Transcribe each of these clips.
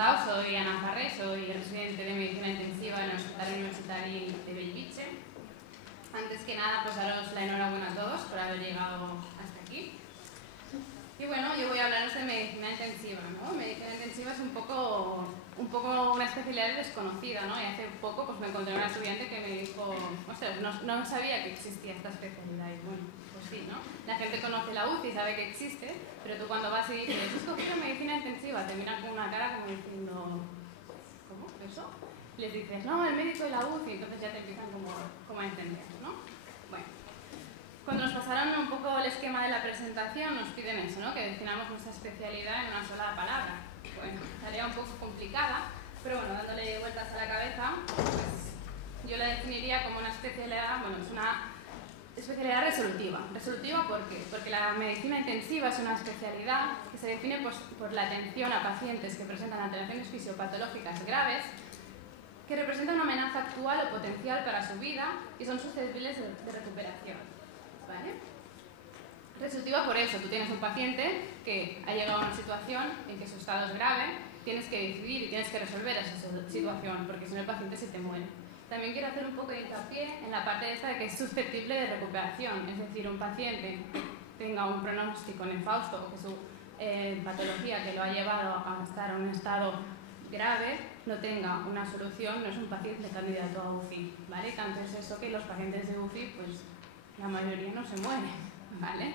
presentado, soy Ana Farré, soy residente de medicina intensiva en el Hospital Universitario de Bellvitge. Antes que nada, pues daros la enhorabuena a todos por haber llegado hasta aquí. Y bueno, yo voy a hablaros de medicina intensiva, ¿no? Medicina intensiva es un poco una especialidad desconocida, ¿no? Y hace poco pues me encontré una estudiante que me dijo, ostras, no sabía que existía esta especialidad. Y bueno, pues sí, ¿no? La gente conoce la UCI y sabe que existe, pero tú cuando vas y dices, ¿has cogido medicina intensiva? Te miran con una cara como diciendo, ¿cómo? ¿Eso? Les dices, no, el médico de la UCI, entonces ya te empiezan como a entender, ¿no? Bueno. Cuando nos pasaron un poco el esquema de la presentación, nos piden eso, ¿no? Que definamos nuestra especialidad en una sola palabra. Bueno, tarea un poco complicada, pero bueno, dándole vueltas a la cabeza, pues yo la definiría como una especialidad, bueno, es una especialidad resolutiva. ¿Resolutiva por qué? Porque la medicina intensiva es una especialidad que se define pues, por la atención a pacientes que presentan alteraciones fisiopatológicas graves que representan una amenaza actual o potencial para su vida y son susceptibles de recuperación. ¿Vale? Resolutiva por eso, tú tienes un paciente que ha llegado a una situación en que su estado es grave, tienes que decidir y tienes que resolver esa situación, porque si no el paciente se te muere. También quiero hacer un poco de hincapié en la parte esta de que es susceptible de recuperación, es decir, un paciente que tenga un pronóstico nefausto o que su patología que lo ha llevado a estar en un estado grave no tenga una solución, no es un paciente candidato a UCI, ¿vale? Tanto es eso que los pacientes de UCI, pues la mayoría no se mueren, ¿vale?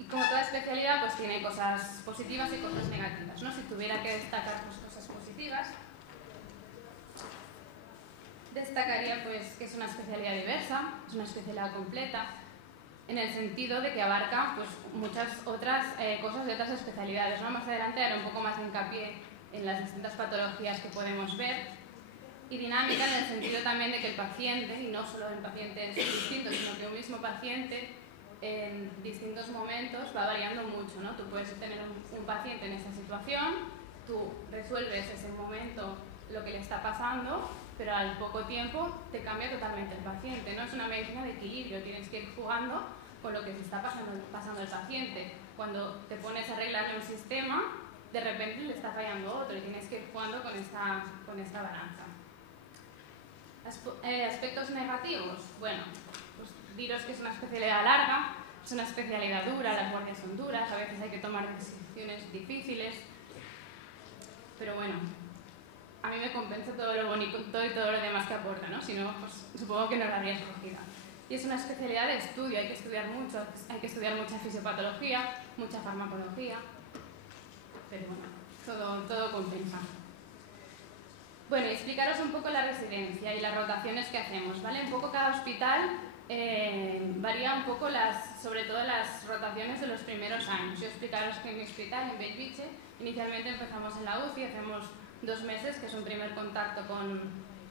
Y como toda especialidad, pues tiene cosas positivas y cosas negativas, ¿no? Si tuviera que destacar pues, cosas positivas, destacaría pues que es una especialidad diversa, es una especialidad completa, en el sentido de que abarca pues, muchas otras cosas de otras especialidades, ¿no? Más adelante haré un poco más de hincapié en las distintas patologías que podemos ver, y dinámica en el sentido también de que el paciente, y no solo en pacientes distintos, sino que un mismo paciente en distintos momentos va variando mucho, ¿no? Tú puedes tener un paciente en esa situación, tú resuelves ese momento lo que le está pasando, pero al poco tiempo te cambia totalmente el paciente, ¿no? Es una medicina de equilibrio, tienes que ir jugando con lo que se está pasando el paciente. Cuando te pones a arreglarle un sistema, de repente le está fallando otro y tienes que ir jugando con esta balanza. Aspectos negativos, bueno, pues diros que es una especialidad larga, es una especialidad dura, las guardias son duras, a veces hay que tomar decisiones difíciles, pero bueno, a mí me compensa todo lo bonito y todo lo demás que aporta, ¿no? Si no, pues supongo que no la habría escogida. Y es una especialidad de estudio, hay que estudiar mucho, hay que estudiar mucha fisiopatología, mucha farmacología, pero bueno, todo compensa. Bueno, y explicaros un poco la residencia y las rotaciones que hacemos, ¿vale? Un poco cada hospital varía un poco sobre todo las rotaciones de los primeros años. Yo explicaros que en mi hospital, en Bellvitge, inicialmente empezamos en la UCI, hacemos 2 meses, que es un primer contacto con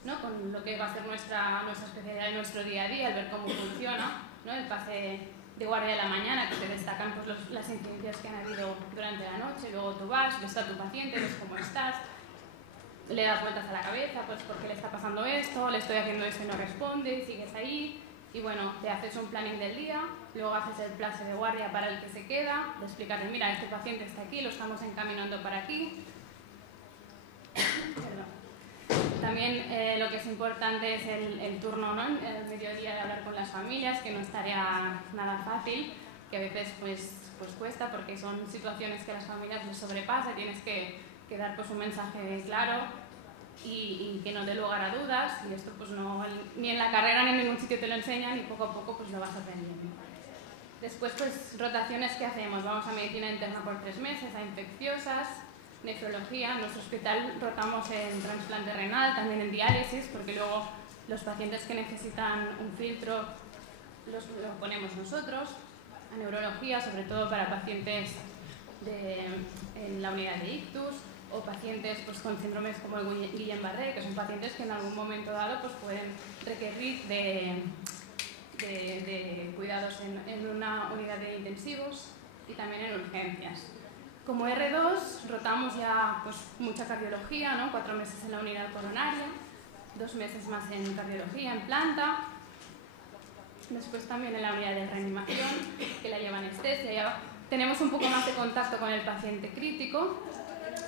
lo que va a ser nuestra especialidad en nuestro día a día, al ver cómo funciona, ¿no? El pase de guardia de la mañana, que se destacan pues, las incidencias que han habido durante la noche, luego tú vas, ves a tu paciente, ves cómo estás, le das vueltas a la cabeza, pues por qué le está pasando esto, le estoy haciendo esto y no responde, y sigues ahí, y bueno, te haces un planning del día, luego haces el pase de guardia para el que se queda, de explicarle, mira, este paciente está aquí, lo estamos encaminando para aquí. También lo que es importante es el turno, ¿no? El mediodía de hablar con las familias, que no es tarea nada fácil, que a veces pues cuesta porque son situaciones que a las familias les sobrepasa y tienes que dar pues, un mensaje claro y que no dé lugar a dudas, y esto pues no, ni en la carrera ni en ningún sitio te lo enseñan y poco a poco pues lo vas aprendiendo. Después pues rotaciones que hacemos, vamos a medicina interna por 3 meses, a infecciosas, nefrología, en nuestro hospital rotamos en trasplante renal, también en diálisis, porque luego los pacientes que necesitan un filtro los ponemos nosotros, a neurología, sobre todo para pacientes en la unidad de ictus, o pacientes pues, con síndromes como el Guillain-Barré, que son pacientes que en algún momento dado pues, pueden requerir de cuidados en una unidad de intensivos y también en urgencias. Como R2 rotamos ya pues, mucha cardiología, ¿no? 4 meses en la unidad coronaria, 2 meses más en cardiología, en planta, después también en la unidad de reanimación, que la lleva anestesia. Ya tenemos un poco más de contacto con el paciente crítico,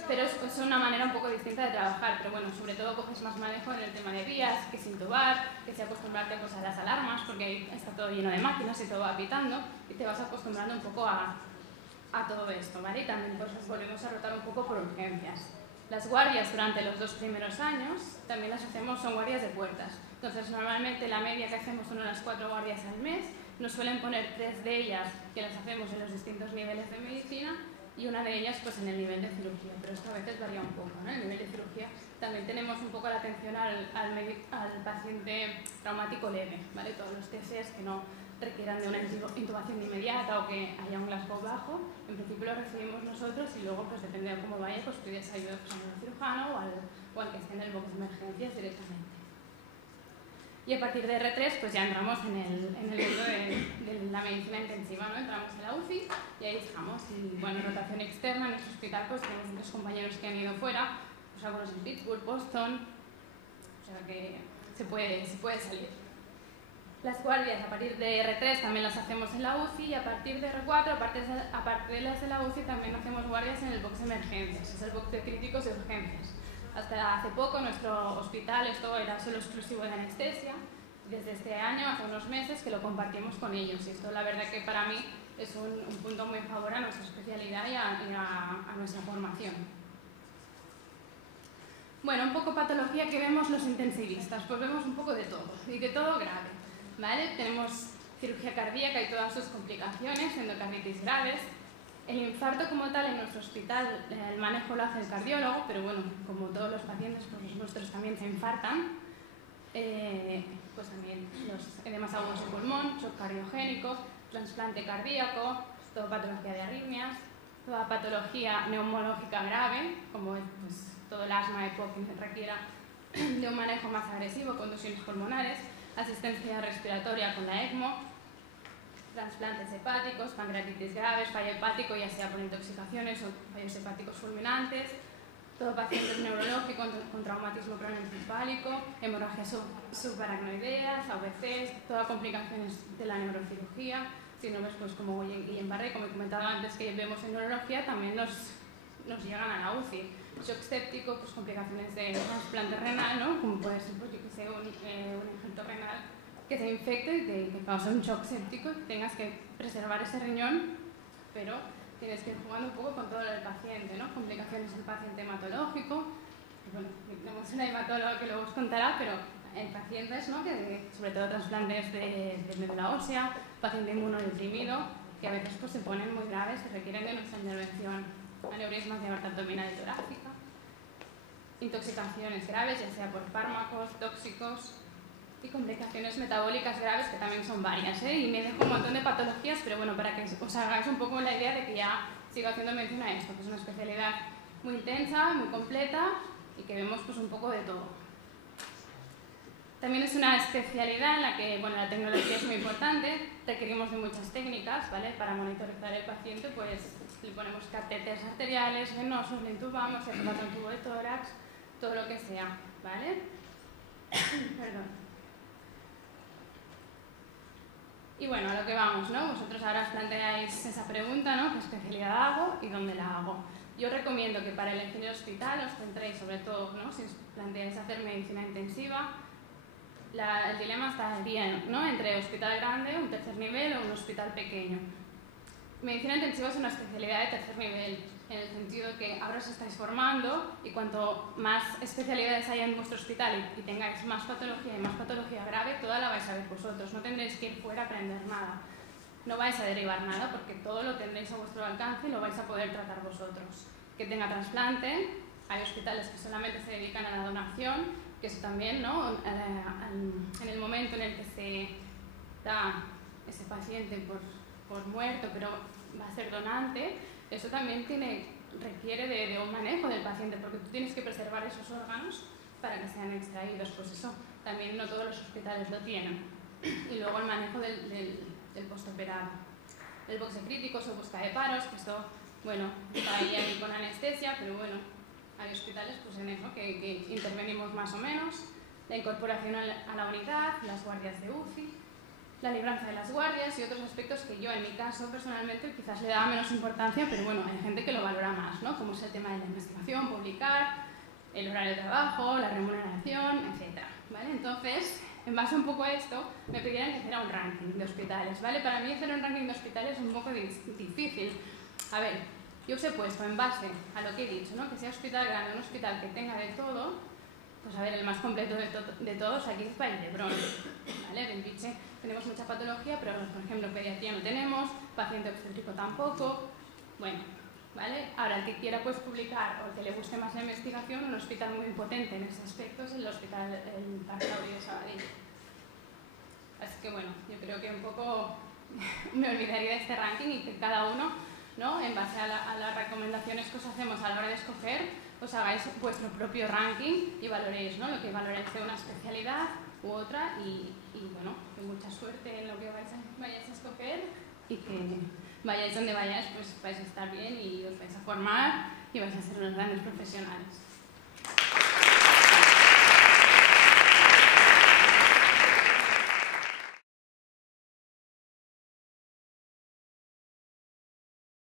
pero es una manera un poco distinta de trabajar, pero bueno, sobre todo coges más manejo en el tema de vías, que sin intubar, que se acostumbrarte pues, a las alarmas, porque ahí está todo lleno de máquinas y todo va pitando, y te vas acostumbrando un poco a todo esto, ¿vale? Y también pues, volvemos a rotar un poco por urgencias. Las guardias durante los 2 primeros años también las hacemos, son guardias de puertas. Entonces, normalmente la media que hacemos son unas 4 guardias al mes. Nos suelen poner 3 de ellas que las hacemos en los distintos niveles de medicina y una de ellas pues en el nivel de cirugía, pero esto a veces varía un poco, ¿no? En el nivel de cirugía también tenemos un poco la atención al paciente traumático leve, ¿vale? Todos los TCs que no requieran de una intubación inmediata o que haya un Glasgow bajo, en principio lo recibimos nosotros y luego, pues depende de cómo vaya, pues pides ayuda pues, al cirujano o al que esté en el box de emergencias directamente. Y a partir de R3 pues ya entramos en el mundo de la medicina intensiva, ¿no? Entramos en la UCI y ahí estamos. Y bueno, rotación externa en nuestro hospital pues tenemos muchos compañeros que han ido fuera, pues algunos en Pittsburgh, Boston, o sea que se puede salir. Las guardias a partir de R3 también las hacemos en la UCI y a partir de R4, aparte de las de la UCI, también hacemos guardias en el box de emergencias, es el box de críticos y urgencias. Hasta hace poco nuestro hospital esto era solo exclusivo de anestesia. Desde este año, hace unos meses, que lo compartimos con ellos. Y esto la verdad que para mí es un punto muy a favor a nuestra especialidad y a nuestra formación. Bueno, un poco patología que vemos los intensivistas. Pues vemos un poco de todo, y de todo grave, ¿vale? Tenemos cirugía cardíaca y todas sus complicaciones, endocarditis graves. El infarto como tal en nuestro hospital, el manejo lo hace el cardiólogo, pero bueno, como todos los pacientes, pues los nuestros también se infartan. Pues también los edemas agudos de pulmón, shock cardiogénico, trasplante cardíaco, toda patología de arritmias, toda patología neumológica grave, como pues, todo el asma EPOC que requiera de un manejo más agresivo, contusiones pulmonares, asistencia respiratoria con la ECMO, trasplantes hepáticos, pancreatitis graves, fallo hepático, ya sea por intoxicaciones o fallos hepáticos fulminantes, todo paciente neurológico con traumatismo crónico-encefálico, hemorragias subaracnoideas, AVCs, todas complicaciones de la neurocirugía, síndromes pues, como Guillain-Barré, como he comentado antes, que vemos en neurología, también nos llegan a la UCI. Shock séptico, pues complicaciones de trasplante renal, ¿no? Como puede ser pues, yo que sé, un injerto renal que se infecte y que causa un shock séptico, tengas que preservar ese riñón, pero tienes que ir jugando un poco con todo el paciente, ¿no? Complicaciones del paciente hematológico, bueno, tenemos una hematóloga que luego os contará, pero en pacientes, ¿no? Que, sobre todo trasplantes de médula ósea, paciente inmunodeprimido, que a veces pues, se ponen muy graves y requieren de nuestra intervención, aneurismas de aorta abdominal y torácica, intoxicaciones graves, ya sea por fármacos, tóxicos, y complicaciones metabólicas graves, que también son varias, ¿eh? Y me dejo un montón de patologías, pero bueno, para que os hagáis un poco la idea de que ya sigo haciendo mención a esto, que es una especialidad muy intensa, muy completa y que vemos pues, un poco de todo. También es una especialidad en la que bueno, la tecnología es muy importante, requerimos de muchas técnicas, ¿vale? Para monitorizar el paciente, pues le ponemos catéteres arteriales, venosos, le intubamos, se pasa un tubo de tórax, todo lo que sea, ¿vale? Perdón. Y bueno, a lo que vamos, ¿no? Vosotros ahora os planteáis esa pregunta, ¿no? ¿Qué especialidad hago y dónde la hago? Yo recomiendo que para elegir el hospital os centréis sobre todo, ¿no? Si os planteáis hacer medicina intensiva, el dilema está bien, ¿no? Entre hospital grande, un tercer nivel o un hospital pequeño. Medicina intensiva es una especialidad de tercer nivel, en el sentido de que ahora os estáis formando y cuanto más especialidades haya en vuestro hospital y tengáis más patología y más patología grave, toda la vais a ver vosotros, no tendréis que ir fuera a aprender nada. No vais a derivar nada porque todo lo tendréis a vuestro alcance y lo vais a poder tratar vosotros. Que tenga trasplante, hay hospitales que solamente se dedican a la donación, que eso también, ¿no? En el momento en el que se da ese paciente por muerto, pero va a ser donante, eso también requiere de un manejo del paciente, porque tú tienes que preservar esos órganos para que sean extraídos. Pues eso también no todos los hospitales lo tienen. Y luego el manejo del postoperado. El box de críticos o busca de paros, que esto, bueno, está ahí con anestesia, pero bueno, hay hospitales pues en eso que intervenimos más o menos. La incorporación a la unidad, las guardias de UCI. la libranza de las guardias y otros aspectos que yo, en mi caso, personalmente, quizás le daba menos importancia, pero bueno, hay gente que lo valora más, ¿no? Como es el tema de la investigación, publicar, el horario de trabajo, la remuneración, etc. ¿Vale? Entonces, en base un poco a esto, me pidieron que hiciera un ranking de hospitales, ¿vale? Para mí hacer un ranking de hospitales es un poco difícil. A ver, yo os he puesto en base a lo que he dicho, ¿no? Que sea hospital grande, un hospital que tenga de todo. Pues a ver, el más completo de todos aquí es Vall-d'Hebron, ¿vale? Bellvitge tenemos mucha patología, pero por ejemplo pediatría no tenemos, paciente obstétrico tampoco. Bueno, ¿vale? Ahora el que quiera pues publicar o el que le guste más la investigación, un hospital muy potente en ese aspecto es el hospital Parc Taulí de Sabadell. Así que bueno, yo creo que un poco me olvidaría de este ranking y que cada uno, ¿no? En base a las recomendaciones que os hacemos a la hora de escoger, os hagáis vuestro propio ranking y valoréis, ¿no? Lo que valoréis de una especialidad u otra y bueno, que mucha suerte en lo que vayáis a escoger y que vayáis donde vayáis, pues vais a estar bien y os vais a formar y vais a ser unos grandes profesionales.